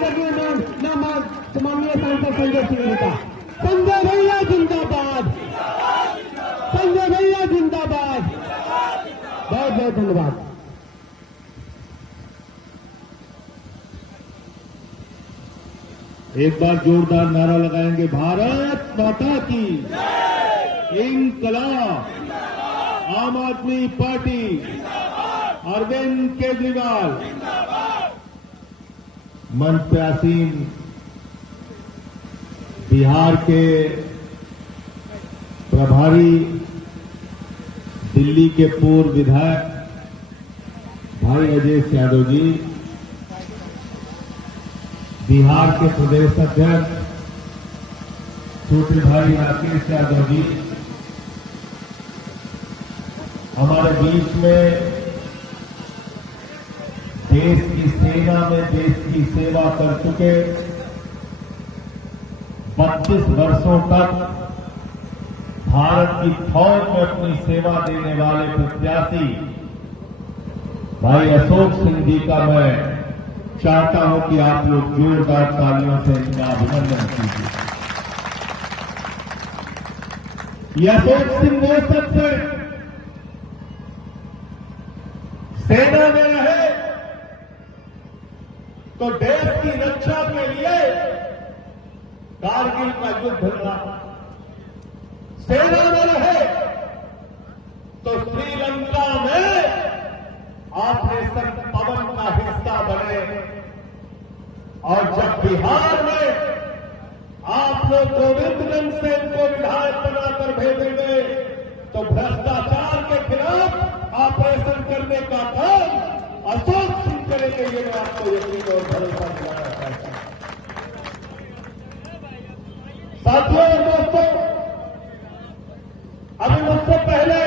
आदरणीय माननीय सांसद संजय सिंह नेता। संजय भैया जिंदाबाद, संजय भैया जिंदाबाद। बहुत बहुत धन्यवाद। एक बार जोरदार नारा लगाएंगे, भारत माता की इंकलाब, आम आदमी पार्टी, अरविंद केजरीवाल। मंच पे आसीन बिहार के प्रभारी, दिल्ली के पूर्व विधायक भाई अजय यादव जी, बिहार के प्रदेश अध्यक्ष छोटे भाई राकेश यादव जी, हमारे बीच में देश की सेना में देश की सेवा कर चुके 32 वर्षों तक भारत की फौज में अपनी सेवा देने वाले प्रत्याशी भाई अशोक सिंह जी का मैं चाहता हूं कि आप लोग जोरदार तालियों से इनका अभिनंदन कीजिए। ये अशोक सिंह वो सबसे सेना में रहे तो देश की रक्षा के लिए कारगिल का युद्ध लड़ा, सेना में रहे तो श्रीलंका में ऑपरेशन पवन का हिस्सा बने, और जब बिहार में आप लोग गोविंदगंज से इनको विधायक बनाकर भेजेंगे तो भ्रष्टाचार के खिलाफ ऑपरेशन करने का काम अशोक सिंह करेंगे। ये मैं आपको यकीन और भरोसा दिलाना चाहता हूं। साथियों और दोस्तों, अभी मुझसे पहले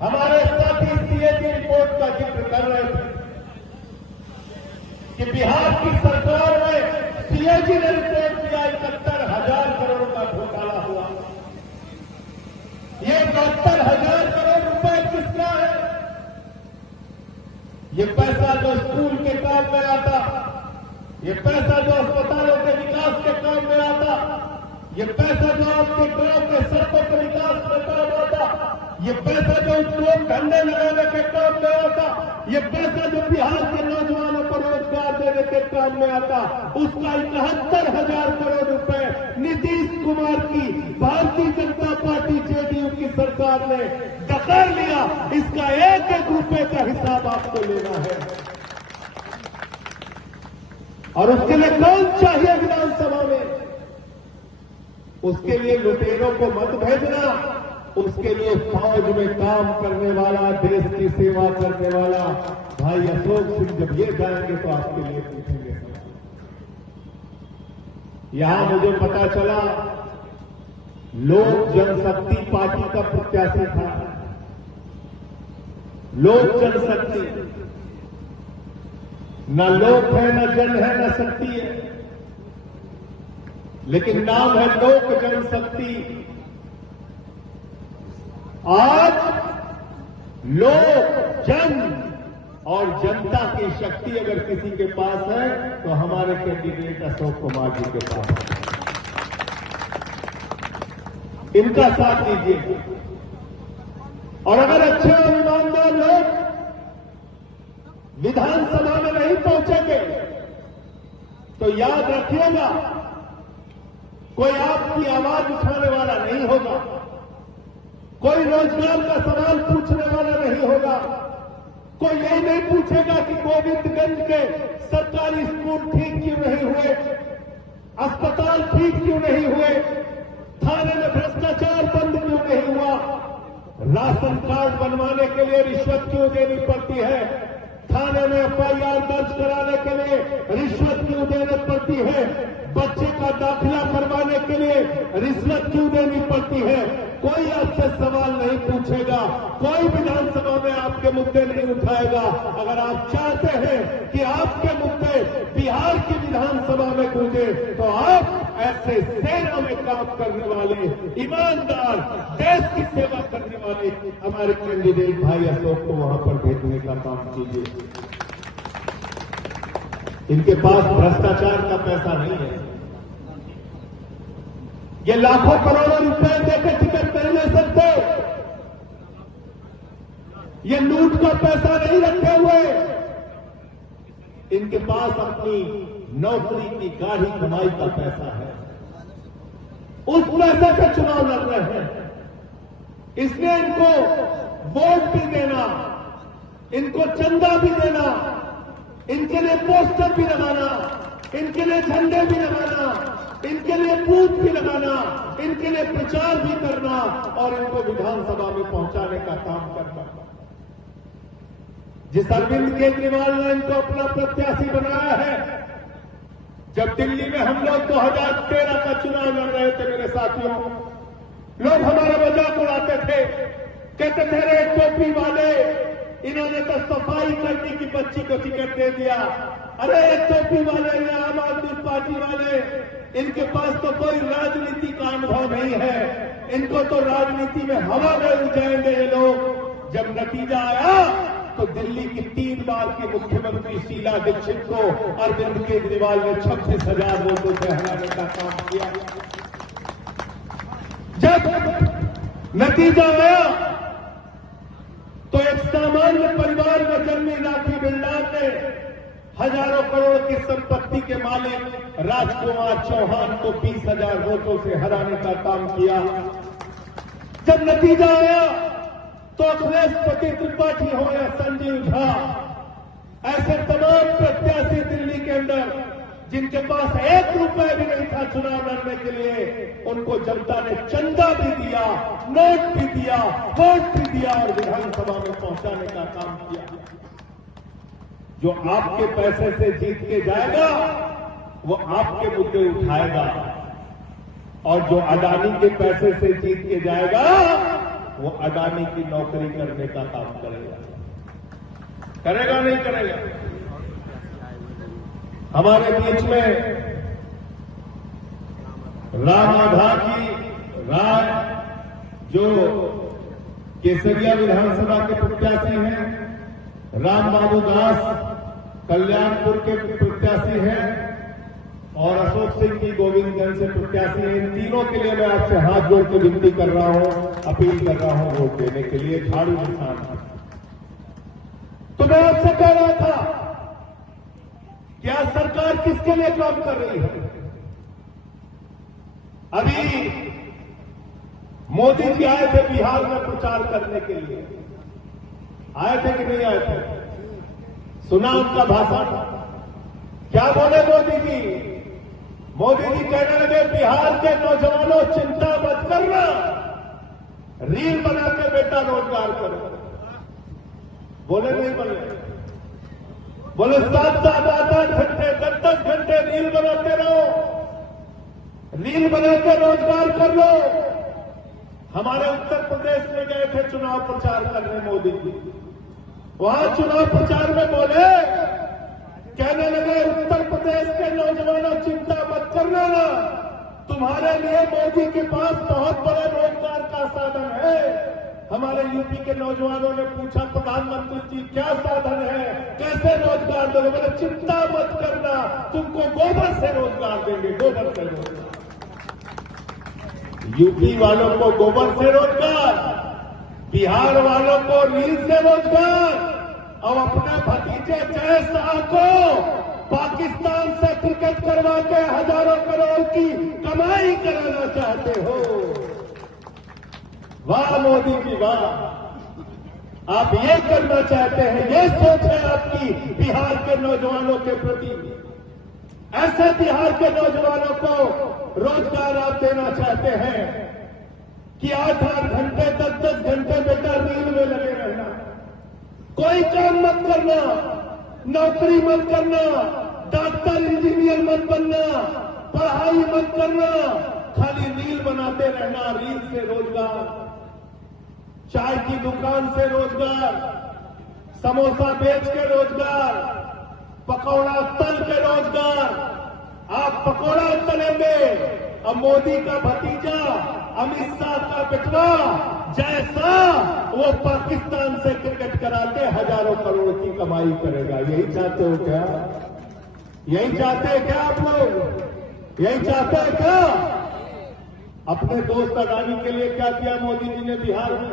हमारे साथी सीएजी रिपोर्ट का जिक्र कर रहे थे कि बिहार की सरकार में सीएजी ने रिपोर्ट किया 71,000 करोड़ का घोटाला हुआ। ये 72,000 करोड़ रुपए किसका है? ये पैसा जो स्कूल के काम में आता, ये पैसा जो अस्पतालों के विकास के काम में आता, ये पैसा जो आपके गांव के सड़कों के विकास में काम आता, ये पैसा जो उद्योग धंधे लगाने के काम में आता, ये पैसा जो बिहार के नौजवानों को रोजगार देने के काम में आता, उसका 71,000 करोड़ रुपए नीतीश कुमार की भारतीय जनता पार्टी जेडीयू की सरकार ने डकर लिया। इसका एक एक रुपए का हिसाब आपको लेना है, और उसके लिए कौन चाहिए विधानसभा में? उसके लिए लुटेरों को मत भेजना, उसके लिए फौज में काम करने वाला, देश की सेवा करने वाला भाई अशोक सिंह जब ये जाएंगे तो आपके लिए पूछेंगे। यहां मुझे पता चला लोक जनशक्ति पार्टी का प्रत्याशी था। लोक जनशक्ति, न लोक है, न जन है, न शक्ति है, लेकिन नाम है लोक जनशक्ति। आज लोक, जन और जनता की शक्ति अगर किसी के पास है तो हमारे कैंडिडेट अशोक कुमार जी के पास है। इनका साथ दीजिए, और अगर अच्छे और ईमानदार लोग विधानसभा में नहीं पहुंचेंगे तो याद रखिएगा, कोई आपकी आवाज उठाने वाला नहीं होगा, कोई रोजगार का सवाल पूछने वाला नहीं होगा, कोई यही नहीं पूछेगा कि गोविंदगंज के सरकारी स्कूल ठीक क्यों नहीं हुए, अस्पताल ठीक क्यों नहीं हुए, थाने में भ्रष्टाचार बंद क्यों नहीं हुआ, राशन कार्ड बनवाने के लिए रिश्वत क्यों देनी पड़ती है, थाने में एफआईआर दर्ज कराने के लिए रिश्वत क्यों देनी पड़ती है, बच्चे का दाखिला करवाने के लिए रिश्वत क्यों देनी पड़ती है। कोई आपसे सवाल नहीं पूछेगा, कोई विधानसभा में आपके मुद्दे नहीं उठाएगा। अगर आप चाहते हैं कि आपके मुद्दे बिहार की विधानसभा में गूंजे तो आप ऐसे सेना में काम करने वाले, ईमानदार, देश की सेवा करने वाले हमारे कैंडिडेट भाई अशोक को वहां पर भेजने का काम कीजिए। इनके पास भ्रष्टाचार का पैसा नहीं है। ये लाखों करोड़ों रुपए देकर टिकट नहीं ले सकते। ये लूट का पैसा नहीं रखे हुए। इनके पास अपनी नौकरी की गाढ़ी कमाई का पैसा है। उस पैसे से चुनाव लड़ रहे हैं। इसलिए इनको वोट भी देना, इनको चंदा भी देना, इनके लिए पोस्टर भी लगाना, इनके लिए झंडे भी लगाना, इनके लिए बूथ भी लगाना, इनके लिए प्रचार भी करना और इनको विधानसभा में पहुंचाने का काम करना। जिस अरविंद केजरीवाल ने इनको अपना प्रत्याशी बनाया है, जब दिल्ली में हम लोग 2013 का चुनाव लड़ रहे थे मेरे साथियों, लोग हमारा मजाक उड़ाते थे, कहते थे रे टोपी वाले, इन्होंने तो सफाई करने की बच्ची को टिकट दे दिया। अरे टोपी वाले या आम आदमी पार्टी वाले, इनके पास तो कोई राजनीति का अनुभव नहीं है। इनको तो राजनीति में हवा में उड़ जाएंगे ये लोग। जब नतीजा आया तो दिल्ली की 3 बार की मुख्यमंत्री शीला दीक्षित को अरविंद केजरीवाल ने 36,000 वोटों से हराने का काम किया। जब नतीजा आया तो एक सामान्य परिवार में जन्मी राखी बिल्लाल ने हजारों करोड़ की संपत्ति के मालिक राजकुमार चौहान को 20,000 वोटों से हराने का काम किया। जब नतीजा आया तो अखिलेश त्रिपाठी हो या संजीव झा, ऐसे तमाम प्रत्याशी दिल्ली के अंदर जिनके पास 1 रुपए भी नहीं था चुनाव लड़ने के लिए, उनको जनता ने चंदा भी दिया, नोट भी दिया, वोट भी दिया और विधानसभा में पहुंचाने का काम किया। जो आपके पैसे से जीत के जाएगा वो आपके मुद्दे उठाएगा और जो अडानी के पैसे से जीत के जाएगा वो अडानी की नौकरी करने का काम करेगा। करेगा नहीं करेगा? हमारे बीच में राम आधार की राय जो केसरिया विधानसभा के प्रत्याशी हैं, राम बाबू दास कल्याणपुर के प्रत्याशी हैं और अशोक सिंह जी गोविंदगंज से प्रत्याशी हैं। इन तीनों के लिए मैं आपसे हाथ जोड़ के विनती कर रहा हूं, अपील कर रहा हूं वोट देने के लिए। झाड़ू निशान तो मैं आपसे कह रहा था, क्या सरकार किसके लिए काम कर रही है? अभी मोदी जी आए थे बिहार में प्रचार करने के लिए, आए थे कि नहीं आए थे? सुना उनका भाषण? क्या बोले मोदी जी? मोदी जी कहने लगे बिहार के नौजवानों चिंता मत करना, रील बना के बेटा रोजगार करो। बोले नहीं बोले? बोले 7-7, 8-8 घंटे, 10-10 घंटे रील बनाते रहो, रील बना के रोजगार कर लो। हमारे उत्तर प्रदेश में गए थे चुनाव प्रचार करने मोदी जी, वहां चुनाव प्रचार में बोले, कहने लगे उत्तर प्रदेश के नौजवानों चिंता मत करना ना, तुम्हारे लिए मोदी के पास बहुत बड़ा रोजगार का साधन है। हमारे यूपी के नौजवानों ने पूछा प्रधानमंत्री जी क्या साधन है, कैसे रोजगार दोगे? बोले चिंता मत करना, तुमको गोबर से रोजगार देंगे, गोबर से रोजगार। यूपी वालों को गोबर से रोजगार, बिहार वालों को रील से रोजगार, और अपने भतीजे जय शाह को पाकिस्तान से क्रिकेट करवा के हजारों करोड़ की कमाई कराना चाहते हो। वाह मोदी जी वाह, आप ये करना चाहते हैं, ये सोच है आपकी बिहार के नौजवानों के प्रति। ऐसे बिहार के नौजवानों को रोजगार आप देना चाहते हैं कि 8-8 घंटे, 10-10 घंटे बेटा रील में लगे रहना, कोई काम मत करना, नौकरी मत करना, डॉक्टर इंजीनियर मत बनना, पढ़ाई मत करना, खाली रील बनाते रहना, रील से रोजगार, चाय की दुकान से रोजगार, समोसा बेच के रोजगार, पकौड़ा तल के रोजगार। आप पकौड़ा तलेंगे, अब मोदी का भतीजा अमित शाह का बेटवा जैसा वो पाकिस्तान से क्रिकेट करा के हजारों करोड़ की कमाई करेगा। यही चाहते हो क्या? यही चाहते हैं क्या आप लोग? यही चाहते हैं क्या? अपने दोस्त अडानी के लिए क्या किया मोदी जी ने बिहार में?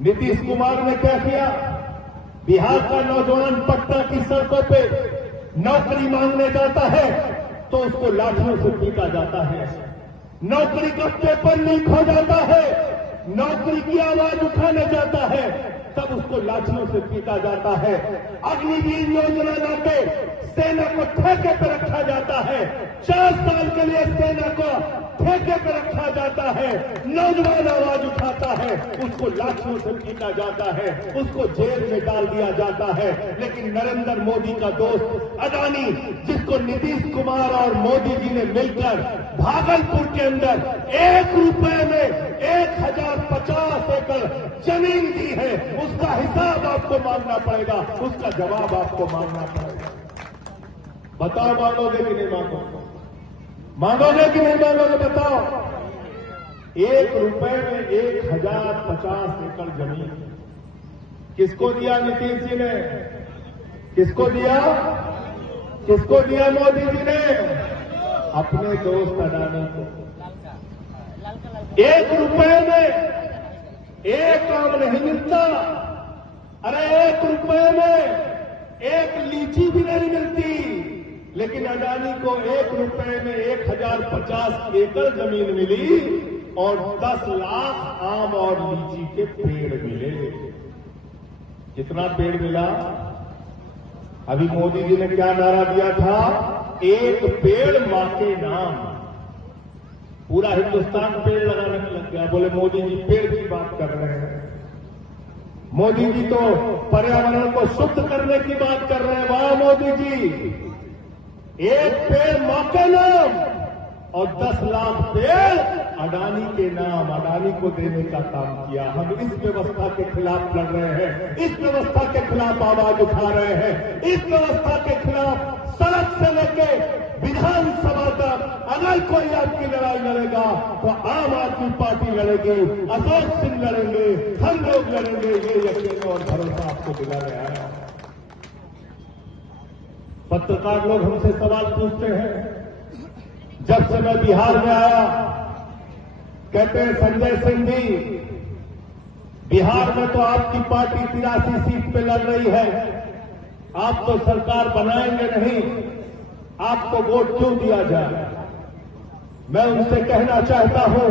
नीतीश कुमार ने क्या किया? बिहार का नौजवान पटना की सड़कों पे नौकरी मांगने जाता है तो उसको लाठियों से पीटा जाता है। नौकरी का पेपर लीक हो जाता है, नौकरी की आवाज उठाने जाता है तब उसको लाठियों से पीटा जाता है। अग्निवीर योजना लाके सेना को ठेके पर रखा जाता है, 4 साल के लिए सेना को ठेके पर रखा जाता है। नौजवान आवाज उठाता है, उसको लाठियों से पीटा जाता है, उसको जेल में डाल दिया जाता है। लेकिन नरेंद्र मोदी का दोस्त अडानी, जिसको नीतीश कुमार और मोदी जी ने मिलकर भागलपुर के अंदर 1 रुपए में 1050 एकड़ जमीन दी है, उसका हिसाब आपको मांगना पड़ेगा, उसका जवाब आपको मांगना पड़ेगा। बताओ मांगोगे कि नहीं मांगोगे? मांगोगे कि नहीं मांगोगे? बताओ। 1 रुपए में 1050 एकड़ जमीन किसको दिया नीतीश जी ने? किसको दिया? किसको दिया मोदी जी ने? अपने दोस्त अडानी को। 1 रुपए में एक आम नहीं मिलता। अरे 1 रुपए में 1 लीची भी नहीं मिलती। लेकिन अडानी को 1 रुपए में 1050 एकड़ जमीन मिली और 10 लाख आम और लीची के पेड़ मिले। कितना पेड़ मिला? अभी मोदी जी ने क्या नारा दिया था? 1 पेड़ मां के नाम। पूरा हिंदुस्तान पेड़ लगाने में लग गया। बोले मोदी जी पेड़ की बात कर रहे हैं। मोदी जी तो पर्यावरण को शुद्ध करने की बात कर रहे हैं। वाह मोदी जी, 1 पेड़ मां के नाम और 10 लाख पेड़ अडानी के नाम, अडानी को देने का काम किया। हम इस व्यवस्था के खिलाफ लड़ रहे हैं, इस व्यवस्था के खिलाफ आवाज उठा रहे हैं। इस व्यवस्था के खिलाफ सड़क से लेके विधानसभा तक अगर कोई आपकी लड़ाई लड़ेगा तो आम आदमी पार्टी लड़ेगी, अशोक सिंह लड़ेंगे, हम लोग लड़ेंगे। ये यकीन और भरोसा आपको दिला रहा है। पत्रकार लोग हमसे सवाल पूछते हैं। जब से मैं बिहार में आया, कहते हैं संजय सिंह जी, बिहार में तो आपकी पार्टी 83 सीट पे लड़ रही है, आप तो सरकार बनाएंगे नहीं, आपको वोट क्यों दिया जाए? मैं उनसे कहना चाहता हूं,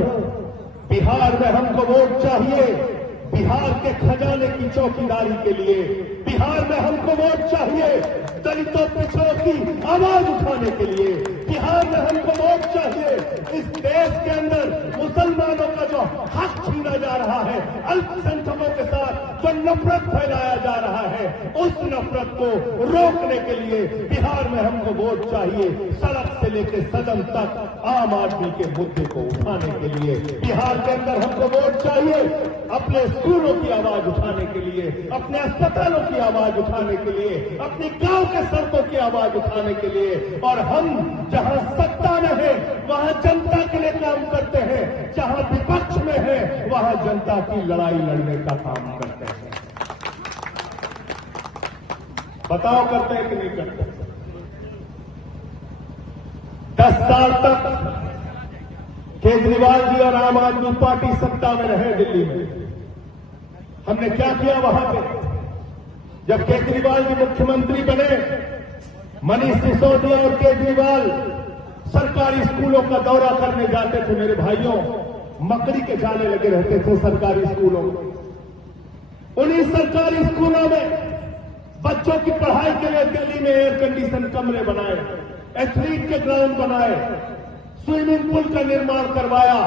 बिहार में हमको वोट चाहिए बिहार के खजाने की चौकीदारी के लिए। बिहार में हमको वोट चाहिए दलितों पिछड़ों की आवाज उठाने के लिए। बिहार में हमको वोट चाहिए इस देश के अंदर मुसलमानों का जो हक छीना जा रहा है, अल्पसंख्यकों के साथ जो नफरत फैलाया जा रहा है, उस नफरत को रोकने के लिए बिहार में हमको वोट चाहिए। सड़क से लेकर सदन तक आम आदमी के मुद्दे को उठाने के लिए बिहार के अंदर हमको वोट चाहिए। अपने स्कूलों की आवाज उठाने के लिए, अपने अस्पतालों की आवाज उठाने के लिए, अपने गांव के सड़कों की आवाज उठाने के लिए। और हम जहां सत्ता में है वहां जनता के लिए काम करते हैं, जहां विपक्ष में है वहां जनता की लड़ाई लड़ने का काम करते हैं। बताओ करते हैं कि नहीं करते? 10 साल तक केजरीवाल जी और आम आदमी पार्टी सत्ता में रहे दिल्ली में। हमने क्या किया वहां पे? जब केजरीवाल जी मुख्यमंत्री बने, मनीष सिसोदिया और केजरीवाल सरकारी स्कूलों का दौरा करने जाते थे। मेरे भाइयों, मकड़ी के जाले लगे रहते थे सरकारी स्कूलों में। उन्हीं सरकारी स्कूलों में बच्चों की पढ़ाई के लिए दिल्ली में एयर कंडीशन कमरे बनाए, एथलीट के ग्राउंड बनाए, स्विमिंग पूल का निर्माण करवाया।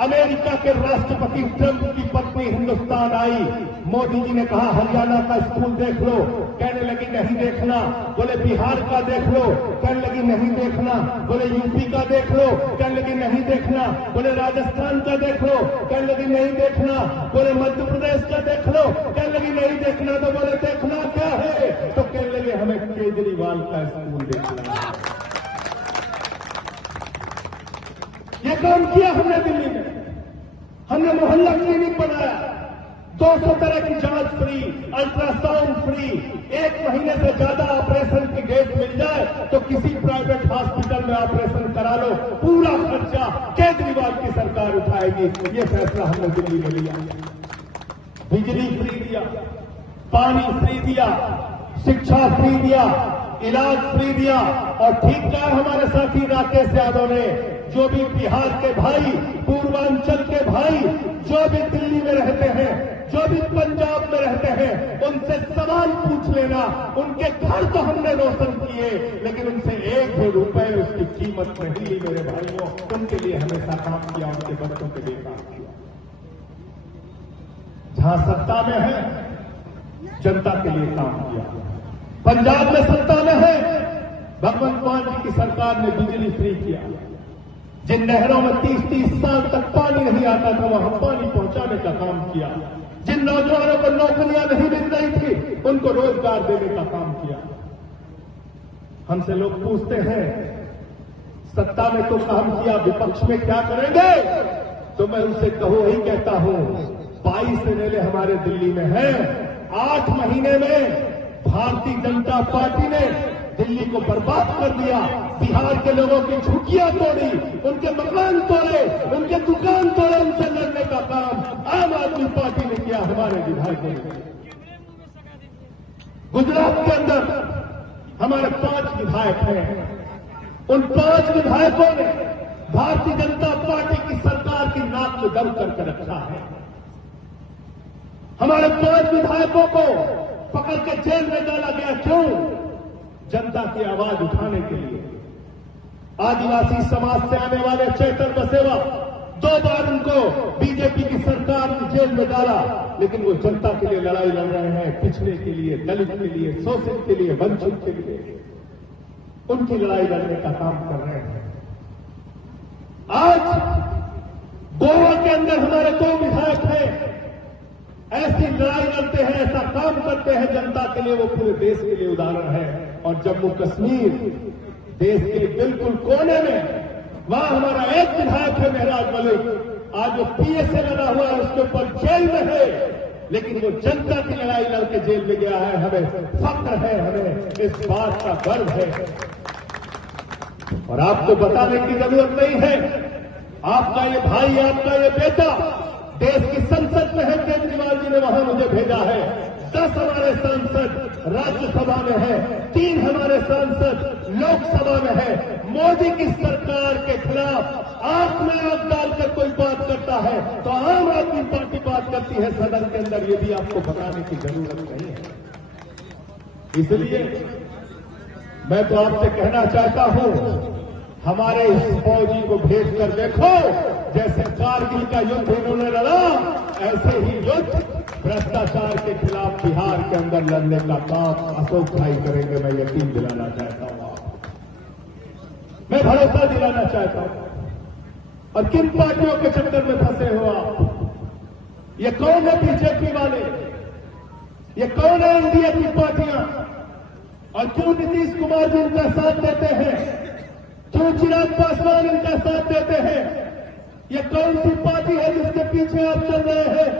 अमेरिका के राष्ट्रपति ट्रंप की पत्नी हिंदुस्तान आई, मोदी जी ने कहा हरियाणा का स्कूल देख लो, कहने लगी नहीं देखना। बोले बिहार का देख लो, कहने लगी नहीं देखना। बोले यूपी का देख लो, कहने लगी नहीं देखना। बोले राजस्थान का देख लो, कहने लगी नहीं देखना। बोले मध्य प्रदेश का देख लो, कहने लगी नहीं देखना। तो बोले देखना क्या है? तो कहने लगे हमें केजरीवाल का स्कूल देखना है। ये काम किया हमने दिल्ली में। हमने मोहल्ला क्लिनिक बनाया, 200 तरह की जांच फ्री, अल्ट्रासाउंड फ्री, 1 महीने से ज्यादा ऑपरेशन की डेट मिल जाए तो किसी प्राइवेट हॉस्पिटल में ऑपरेशन करा लो, पूरा खर्चा केजरीवाल की सरकार उठाएगी। ये फैसला हमने दिल्ली में लिया। बिजली फ्री दिया, पानी फ्री दिया, शिक्षा फ्री दिया, इलाज फ्री दिया। और ठीक कहा हमारे साथी राकेश यादव ने, जो भी बिहार के भाई, पूर्वांचल के भाई, जो भी दिल्ली में रहते हैं, जो भी पंजाब में रहते हैं, उनसे सवाल पूछ लेना। उनके घर तो हमने रोशन किए, लेकिन उनसे 1 भी रुपए उसकी कीमत नहीं ली मेरे भाइयों। उनके लिए हमेशा काम किया, उनके बच्चों के लिए काम किया। जहां सत्ता में है, जनता के लिए काम किया। पंजाब में सत्ता में है, भगवंत मान जी की सरकार ने बिजली फ्री किया। जिन नहरों में 30-30 साल तक पानी नहीं आता था, वहां पानी पहुंचाने का काम किया। जिन नौजवानों को नौकरियां नहीं मिल रही थी, उनको रोजगार देने का काम किया। हमसे लोग पूछते हैं, सत्ता में तो काम किया, विपक्ष में क्या करेंगे? तो मैं उनसे वही कहता हूं, 22 एमएलए हमारे दिल्ली में हैं। 8 महीने में भारतीय जनता पार्टी ने दिल्ली को बर्बाद कर दिया। बिहार के लोगों की झुग्गियां तोड़ी, उनके मकान तोड़े, उनके दुकान तोड़े। उनसे लड़ने का काम आम आदमी पार्टी ने किया, हमारे विधायकों ने। गुजरात के अंदर हमारे 5 विधायक हैं। उन 5 विधायकों ने भारतीय जनता पार्टी की सरकार की नाक में दम करके रखा है। हमारे 5 विधायकों को पकड़ के जेल में डाला गया। क्यों? जनता की आवाज उठाने के लिए। आदिवासी समाज से आने वाले चेतन बसेवा, 2 बार उनको बीजेपी की सरकार ने जेल में डाला, लेकिन वो जनता के लिए लड़ाई लड़ रहे हैं, पिछड़े के लिए, दलित के लिए, शोषित के लिए, वंचित के लिए। उनकी लड़ाई लड़ने का काम कर रहे हैं। आज गोवा के अंदर हमारे 2 विधायक हैं, ऐसी लड़ाई लड़ते हैं, ऐसा काम करते हैं जनता के लिए, वो पूरे देश के लिए उदाहरण है। और जम्मू कश्मीर, देश के बिल्कुल कोने में, वहां हमारा एक विधायक है मेहराज मलिक, आज वो पीए से लगा हुआ है, उसके ऊपर जेल में है, लेकिन वो जनता की लड़ाई लड़के जेल में गया है। हमें फक्र है, हमें इस बात का गर्व है। और आपको बताने की जरूरत नहीं है, आपका ये भाई, आपका ये बेटा देश की संसद में है। केजरीवाल जी ने वहां मुझे भेजा है। 10 हमारे सांसद राज्यसभा में है, 3 हमारे सांसद लोकसभा में है। मोदी की सरकार के खिलाफ आंख में आंख डालकर कोई बात करता है तो आम आदमी पार्टी बात करती है सदन के अंदर। ये भी आपको बताने की जरूरत नहीं है। इसलिए मैं तो आपसे कहना चाहता हूं, हमारे इस फौजी को भेजकर देखो, जैसे कारगिल का युद्ध इन्होंने लड़ा, ऐसे ही युद्ध भ्रष्टाचार के खिलाफ बिहार के अंदर लड़ने का काम अशोक भाई करेंगे। मैं यकीन दिलाना चाहता हूं आपको, मैं भरोसा दिलाना चाहता हूं। और किन पार्टियों के चक्कर में फंसे हो आप? ये कौन है बीजेपी वाले? ये कौन है एनडीए की पार्टियां? और क्यों नीतीश कुमार जी इनका साथ देते हैं? क्यों चिराग पासवान इनका साथ देते हैं? ये कौन सी पार्टी है जिसके पीछे आप चल रहे हैं?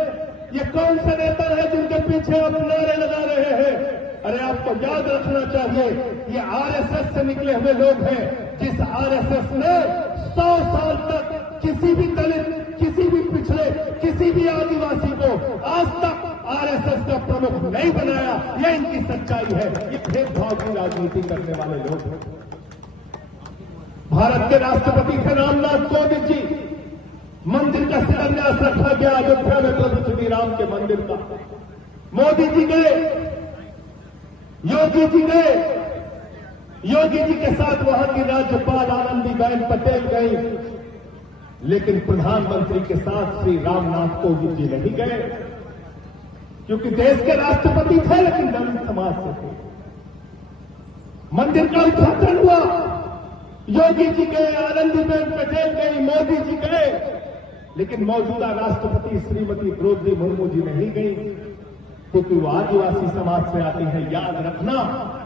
ये कौन से नेता है जिनके पीछे आप नारे लगा रहे हैं? अरे आपको याद रखना चाहिए, ये आरएसएस से निकले हुए लोग हैं। जिस आरएसएस ने 100 साल तक किसी भी दलित, किसी भी पिछड़े, किसी भी आदिवासी को आज तक आरएसएस का प्रमुख नहीं बनाया, यह इनकी सच्चाई है। ये भेदभाव की राजनीति करने वाले लोग हैं। भारत के राष्ट्रपति थे रामनाथ कोविंद जी। मंदिर का शिलान्यास रखा गया अयोध्या में प्रभु श्री राम के मंदिर का। मोदी जी गए, योगी जी गए, योगी जी के साथ वहां की राज्यपाल आनंदीबेन पटेल गई, लेकिन प्रधानमंत्री के साथ श्री रामनाथ कोविंद जी नहीं गए, क्योंकि देश के राष्ट्रपति थे लेकिन दलित समाज से थे। मंदिर का उद्घाटन हुआ, योगी जी गए, आनंदीबेन पटेल गई, मोदी जी गए, लेकिन मौजूदा राष्ट्रपति श्रीमती द्रौपदी मुर्मू जी नहीं गई, क्योंकि वो आदिवासी समाज से आती है। याद रखना,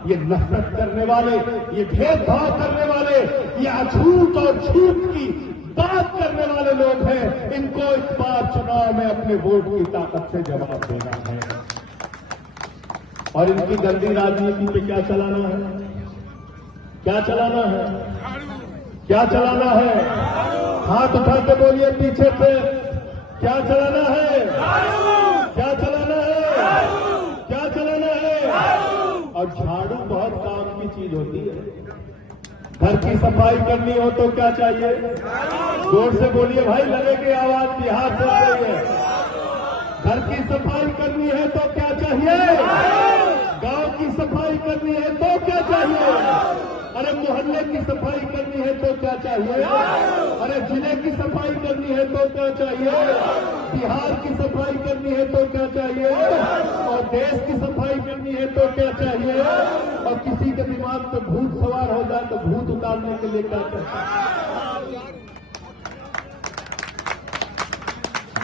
ये नफरत करने वाले, ये भेदभाव करने वाले, ये अछूत और झूठ की बात करने वाले लोग हैं। इनको इस बार चुनाव में अपने वोट की ताकत से जवाब देना है। और इनकी गंदी राजनीति पे क्या चलाना है, क्या चलाना है, क्या चलाना है? हाथ उठा के बोलिए पीछे से, क्या चलाना है, क्या चलाना है, क्या चलाना है? और झाड़ू बहुत काम की चीज होती है। घर की सफाई करनी हो तो क्या चाहिए? जोर से बोलिए भाई, लगेगी आवाज बिहार से आ रही है। घर की सफाई करनी है तो क्या चाहिए? गांव की सफाई करनी है तो क्या चाहिए? अरे मोहल्ले की सफाई करनी है तो क्या चाहिए? अरे जिले की सफाई करनी है तो क्या चाहिए? बिहार की सफाई करनी है तो क्या चाहिए? और देश की सफाई करनी है तो क्या चाहिए? और किसी के दिमाग पे भूत सवार हो जाए तो भूत उतारने के लिए क्या चाहिए?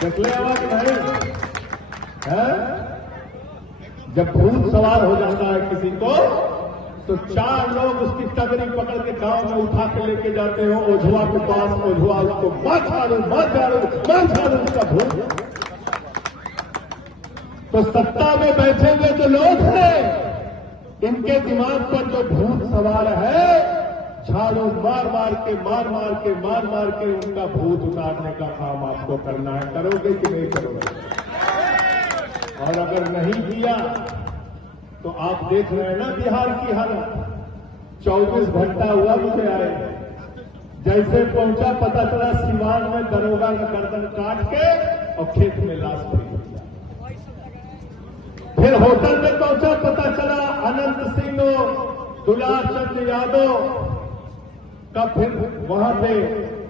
देख ले आवाज नहीं है? जब भूत सवार हो जाता है किसी को तो 4 लोग उसकी टगरी पकड़ के गांव में उठा के लेके जाते हो ओझवा के पास। ओझवा उसको मार झाड़ू उसका भूत। तो सत्ता में बैठे हुए जो लोग हैं, इनके दिमाग पर जो भूत सवार है, झाड़ू मार मार के उनका भूत उतारने का काम आपको करना है। करोगे कि नहीं करोगे? और अगर नहीं किया तो आप देख रहे हैं ना बिहार की हालत। 24 घंटा हुआ मुझे आए, जैसे पहुंचा पता चला सिवान में दरोगा ने गर्दन काट के और खेत में लाश पड़ी। फिर होटल में पहुंचा पता चला अनंत सिंह दुलार चंद यादव का फिर वहां पे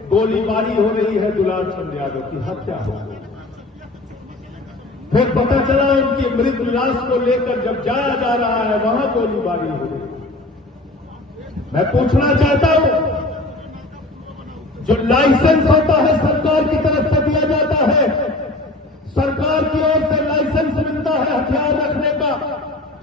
गोलीबारी हो रही है, दुलार चंद यादव की हत्या हो गई। फिर पता चला उनकी मृत लाश को लेकर जब जाया जा रहा है वहां गोलीबारी हो रही। मैं पूछना चाहता हूं, जो लाइसेंस होता है सरकार की तरफ से दिया जाता है, सरकार की ओर से लाइसेंस मिलता है हथियार रखने का।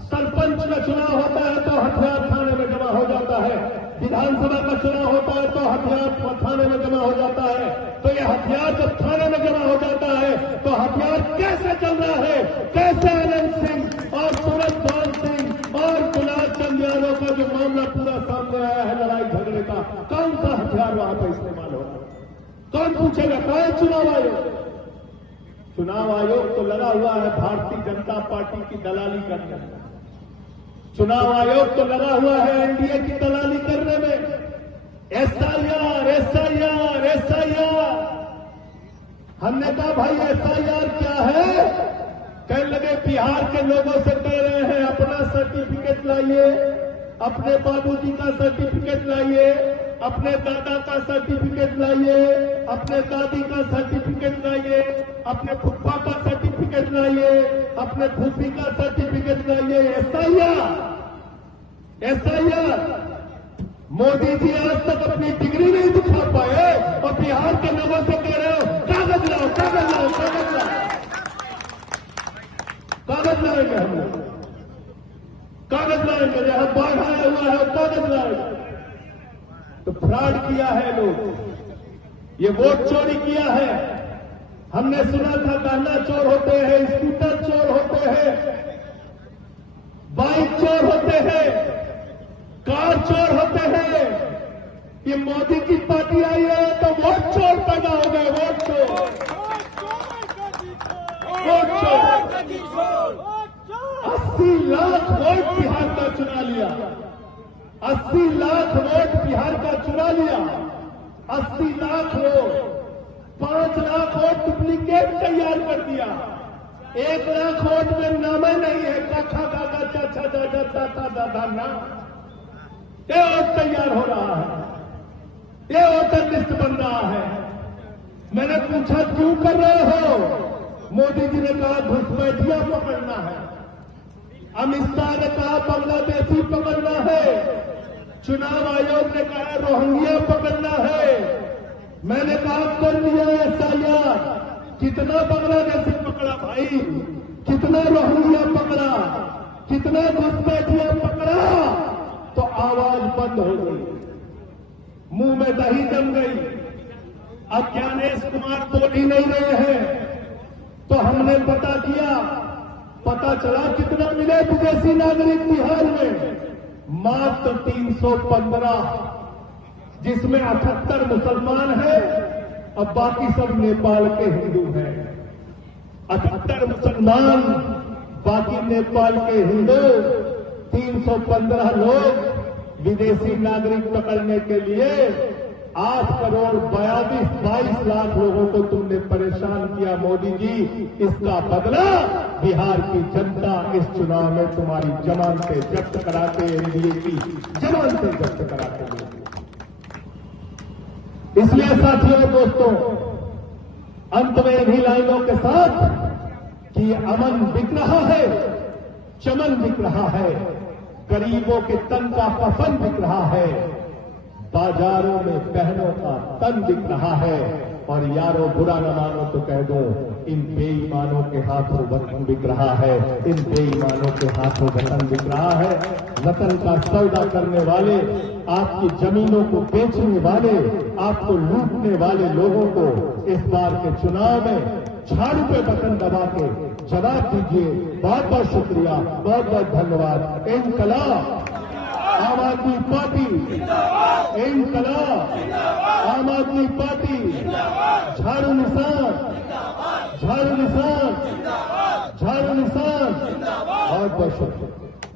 सरपंच का चुनाव होता है तो हथियार थाने में जमा हो जाता है, विधानसभा का चुनाव होता है तो हथियार थाने में जमा हो जाता है। तो ये हथियार जब थाने में जमा हो जाता है तो हथियार कैसे चल रहा है? कैसे अनंत सिंह और सूरजभान सिंह और दुलार चंद यादव का जो मामला पूरा सामने आया है लड़ाई झगड़े का, कौन सा हथियार वहां पर इस्तेमाल हो रहा है? कौन पूछेगा? कौन है चुनाव आयोग? चुनाव आयोग तो लगा हुआ है भारतीय जनता पार्टी की दलाली करने में। चुनाव आयोग तो लगा हुआ है एनडीए की दलाली करने में। SIR SIR SIR. हमने कहा भाई एसआईआर क्या है? कहने लगे बिहार के लोगों से कह रहे हैं अपना सर्टिफिकेट लाइए, अपने बाबूजी का सर्टिफिकेट लाइए, अपने दादा का सर्टिफिकेट लाइए, अपने दादी का सर्टिफिकेट लाइए, अपने फुफ्फा का सर्टिफिकेट लाइए, अपने फूफी का सर्टिफिकेट लाइए। एसआईआर। मोदी जी आज तक अपनी डिग्री नहीं दिखा पाए और बिहार के लोगों से कह रहे हो कागज लाओ कागज लाओ कागज लाओ। कागज लाएंगे हम लोग, कागज लाएंगे। जहां बाढ़ आया हुआ है कागज लाएंगे। तो फ्रॉड किया है लोग, ये वोट चोरी किया है। हमने सुना था गहना चोर होते हैं, स्कूटर चोर होते हैं, बाइक चोर होते हैं, कार चोर होते हैं। ये मोदी की पार्टी आई है तो वोट चोर पैदा हो गए। वोट चोर, वोट चोर। 80 लाख वोट बिहार का चुरा लिया, 80 लाख वोट बिहार का चुरा लिया। 80 lakh vote, 5 lakh vote duplicate तैयार कर दिया। 1 लाख वोट में नाम नहीं है, काका काका चाचा दादा दादा दादा नाम। ये वोट तैयार हो रहा है, ये वोटर लिस्ट बन रहा है। मैंने पूछा क्यों कर रहे हो? मोदी जी ने कहा घुसपैठिया पकड़ना है, अमित शाह ने कहा बांग्लादेशी पकड़ना है, चुनाव आयोग ने कहा रोहिंग्या पकड़ना है। मैंने कहा कर लिया एसआईआर। कितना बांग्लादेशी पकड़ा भाई, कितना रोहिंग्या पकड़ा, कितना घुसपैठिया पकड़ा? तो आवाज बंद हो गई, मुंह में दही जम गई। अब ज्ञानेश कुमार बोल ही नहीं रहे हैं तो हमने पता किया पता चला कितना मिले विदेशी नागरिक बिहार में? मात्र 315, जिसमें 78 मुसलमान हैं और बाकी सब नेपाल के हिंदू हैं। 78 मुसलमान, बाकी नेपाल के हिंदू, 315 लोग विदेशी नागरिक पकड़ने के लिए 8 करोड़ 22 लाख लोगों को तुमने परेशान किया मोदी जी। इसका बदला बिहार की जनता इस चुनाव में तुम्हारी जमानतें जब्त कराते, एनडीए की जमानतें जब्त कराते हुए। इसलिए साथियों दोस्तों, अंत में इन्हीं लाइनों के साथ कि अमन बिक रहा है, चमन बिक रहा है, गरीबों के तन का कफन बिक रहा है, बाजारों में बहनों का तन बिक रहा है, और यारों बुरा न मानो तो कह दो, इन बेईमानों के हाथों वतन बिक रहा है, इन बेईमानों के हाथों वतन बिक रहा है। वतन का सौदा करने वाले, आपकी जमीनों को बेचने वाले, आपको लूटने वाले लोगों को इस बार के चुनाव में झाड़ू पे बटन दबा के जवाब दीजिए। बहुत बहुत शुक्रिया, बहुत बहुत धन्यवाद। इनकलाब आम आदमी पार्टी, इनकलाब आम आदमी पार्टी, झाड़ू निशान, झाड़ू निशान, झाड़ू निशान। बहुत बहुत शुक्रिया।